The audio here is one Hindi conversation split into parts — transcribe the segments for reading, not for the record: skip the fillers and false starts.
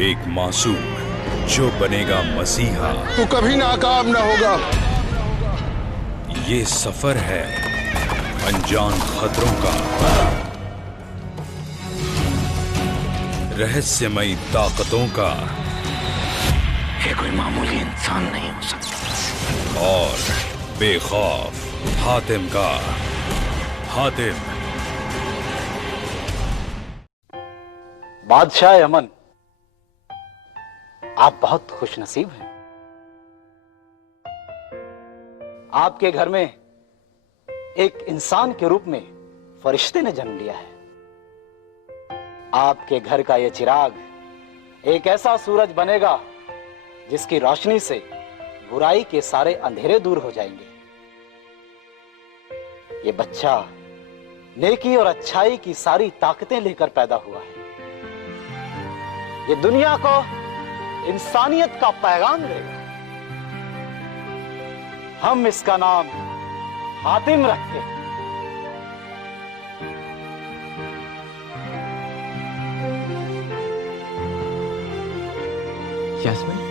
एक मासूम जो बनेगा मसीहा। तू कभी नाकाम न होगा। ये सफर है अनजान खतरों का, रहस्यमयी ताकतों का। ये कोई मामूली इंसान नहीं हो सकता। और बेखौफ हातिम का। हातिम बादशाह यमन, आप बहुत खुशनसीब हैं। आपके घर में एक इंसान के रूप में फरिश्ते ने जन्म लिया है। आपके घर का यह चिराग एक ऐसा सूरज बनेगा जिसकी रोशनी से बुराई के सारे अंधेरे दूर हो जाएंगे। ये बच्चा नेकी और अच्छाई की सारी ताकतें लेकर पैदा हुआ है। ये दुनिया को इंसानियत का पैगाम देगा। हम इसका नाम हातिम रखते हैं। यास्मीन,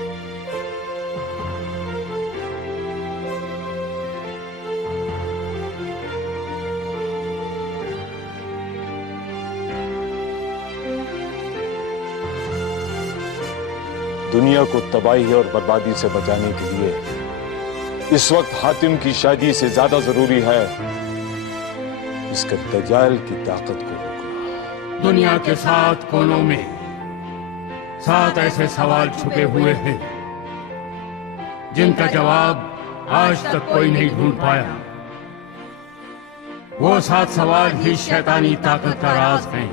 दुनिया को तबाही और बर्बादी से बचाने के लिए इस वक्त हातिम की शादी से ज्यादा जरूरी है इसके दज्जाल की ताकत को रोकना। दुनिया के 7 कोनों में 7 ऐसे सवाल छुपे हुए हैं जिनका जवाब आज तक कोई नहीं ढूंढ पाया। वो 7 सवाल ही शैतानी ताकत का राज हैं।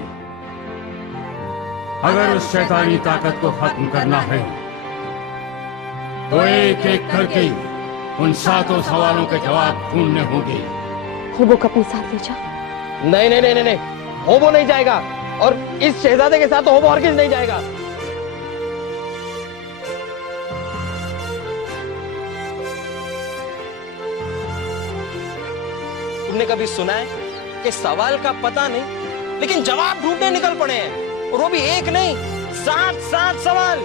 अगर उस शैतानी ताकत को खत्म करना है तो एक एक करके उन 7 सवालों के जवाब ढूंढने होंगे। होबो को अपने साथ ले जाओ। नहीं नहीं नहीं नहीं, होबो नहीं जाएगा, और इस शहजादे के साथ तो होबो हरगिज नहीं जाएगा। तुमने कभी सुना है कि सवाल का पता नहीं लेकिन जवाब ढूंढने निकल पड़े हैं, और वो भी एक नहीं 7 सवाल।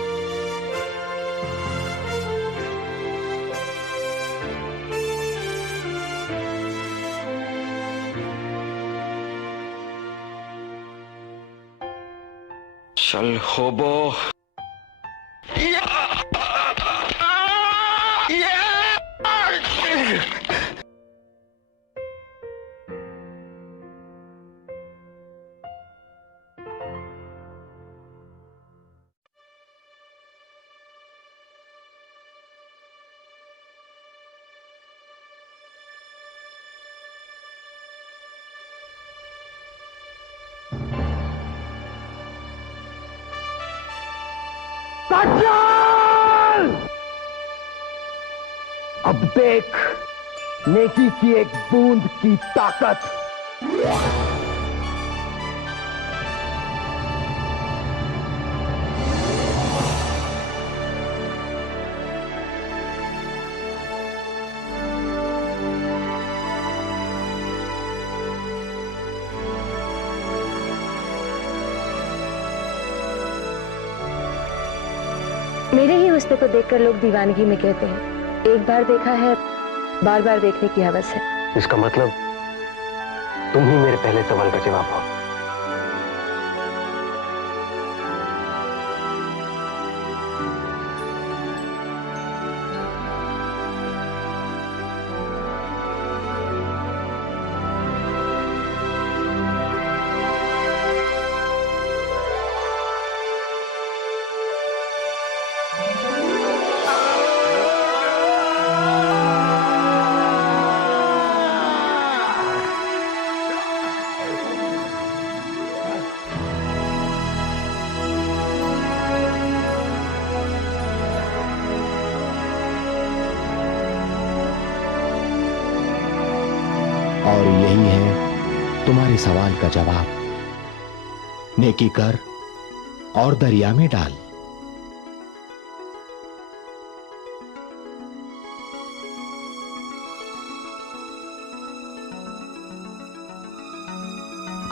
चल होबो। अब देख नेकी की एक बूंद की ताकत। मेरे ही हुस्न को देखकर लोग दीवानगी में कहते हैं, एक बार देखा है बार बार देखने की हवस है। इसका मतलब तुम ही मेरे पहले सवाल का जवाब हो। और यही है तुम्हारे सवाल का जवाब। नेकी कर और दरिया में डाल।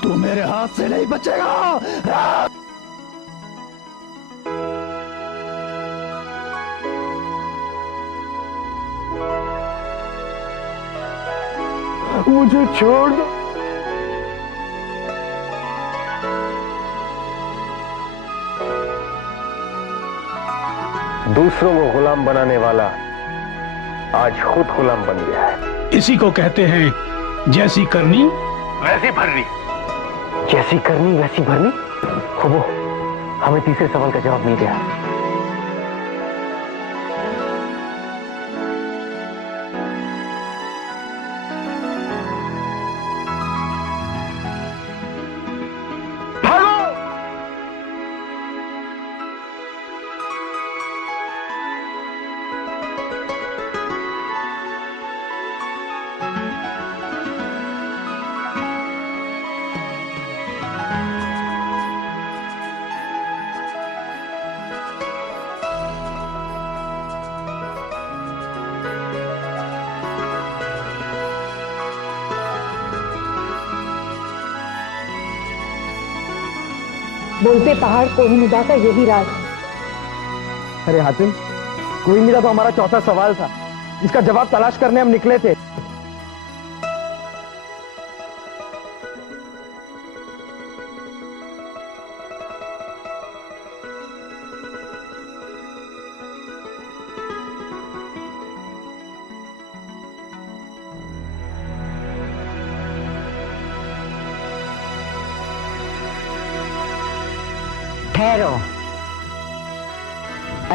तू मेरे हाथ से नहीं बचेगा। मुझे छोड़ दो। दूसरों को गुलाम बनाने वाला आज खुद गुलाम बन गया है। इसी को कहते हैं जैसी करनी वैसी भरनी। जैसी करनी वैसी भरनी। खबो, हमें तीसरे सवाल का जवाब मिल गया। बोलते पहाड़ कोहिनूर का यही राज है। अरे हातिम, कोहिनूर तो हमारा चौथा सवाल था, इसका जवाब तलाश करने हम निकले थे। ठहरो,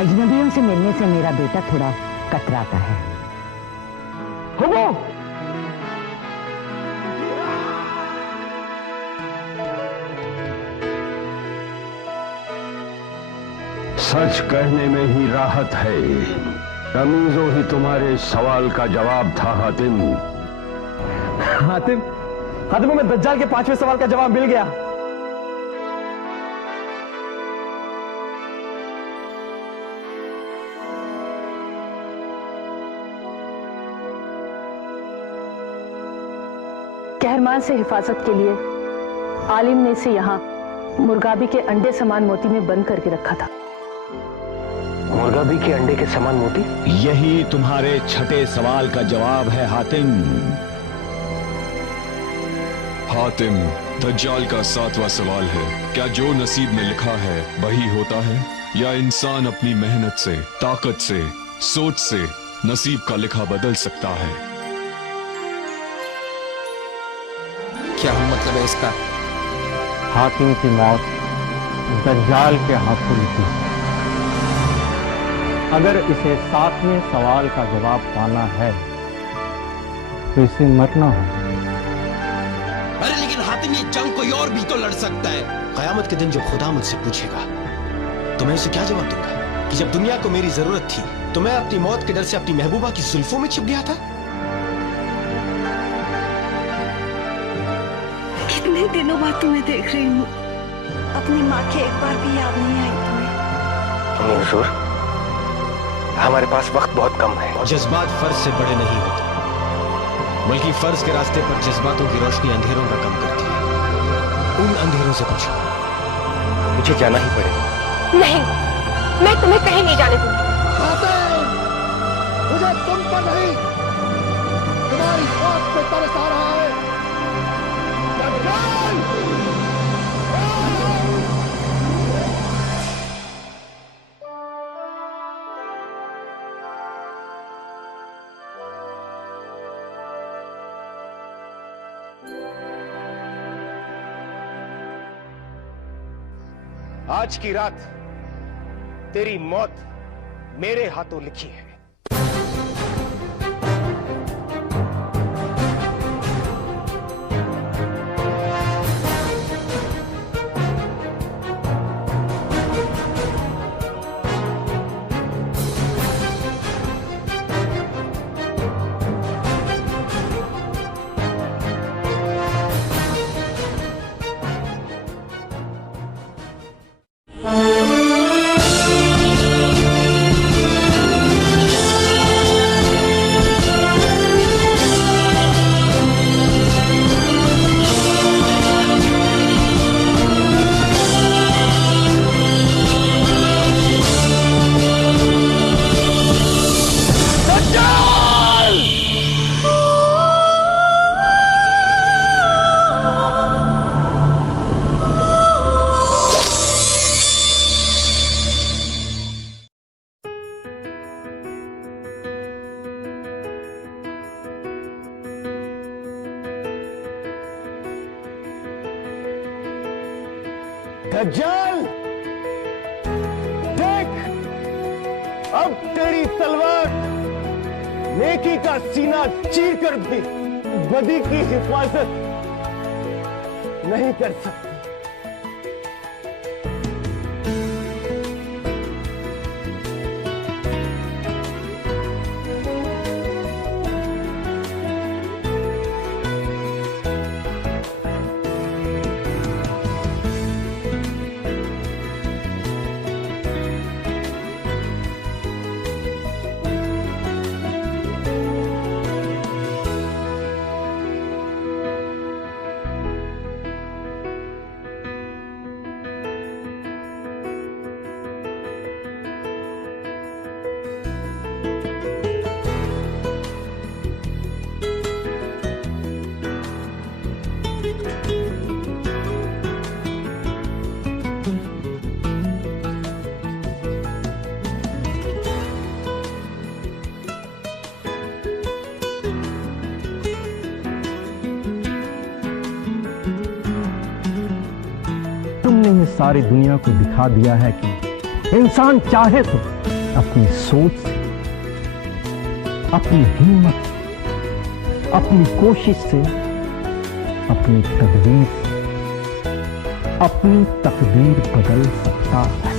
अजनबियों से मिलने से मेरा बेटा थोड़ा कतराता है। हुबो, सच कहने में ही राहत है। रमीजो ही तुम्हारे सवाल का जवाब था हातिम। हातिम, हातिम में दज्जाल के 5वें सवाल का जवाब मिल गया। कहरमान से हिफाजत के लिए आलिम ने इसे यहाँ मुर्गाबी के अंडे समान मोती में बंद करके रखा था। मुर्गाबी के अंडे के समान मोती? यही तुम्हारे छठे सवाल का जवाब है हातिम। हातिम, दज्जाल का 7वां सवाल है, क्या जो नसीब में लिखा है वही होता है, या इंसान अपनी मेहनत से, ताकत से, सोच से नसीब का लिखा बदल सकता है? क्या मतलब है इसका? हातिम की मौत दज्जाल के हाथों लिखी। अगर इसे 7वें सवाल का जवाब पाना है तो इसे मरना होगा। अरे लेकिन हातिम, ये जंग कोई और भी तो लड़ सकता है। कयामत के दिन जब खुदा मुझसे पूछेगा तो मैं उसे क्या जवाब दूंगा कि जब दुनिया को मेरी जरूरत थी तो मैं अपनी मौत के डर से अपनी महबूबा की जुल्फों में छिप गया था। कितने दिनों बाद तुम्हें देख रही हूँ, अपनी माँ की एक बार भी याद नहीं आई तुम्हें? हुजूर, हमारे पास वक्त बहुत कम है। जज्बात फर्ज से बड़े नहीं होते, बल्कि फर्ज के रास्ते पर जज्बातों की रोशनी अंधेरों का कम करती है। उन अंधेरों से पूछो। मुझे जाना ही पड़ेगा। नहीं, मैं तुम्हें कहीं नहीं जाने दूंगी। मुझे तुम पर नहीं, तुम्हारी मौत पे तरस आ रहा है। आज की रात तेरी मौत मेरे हाथों लिखी है। दज्जाल, देख, अब तेरी तलवार नेकी का सीना चीर कर भी बदी की हिफाजत नहीं कर सकती। तुमने ये सारी दुनिया को दिखा दिया है कि इंसान चाहे तो अपनी सोच से, अपनी हिम्मत से, अपनी कोशिश से, अपनी तदबीर से अपनी तकदीर बदल सकता है।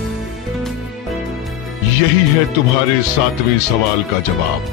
यही है तुम्हारे 7वें सवाल का जवाब।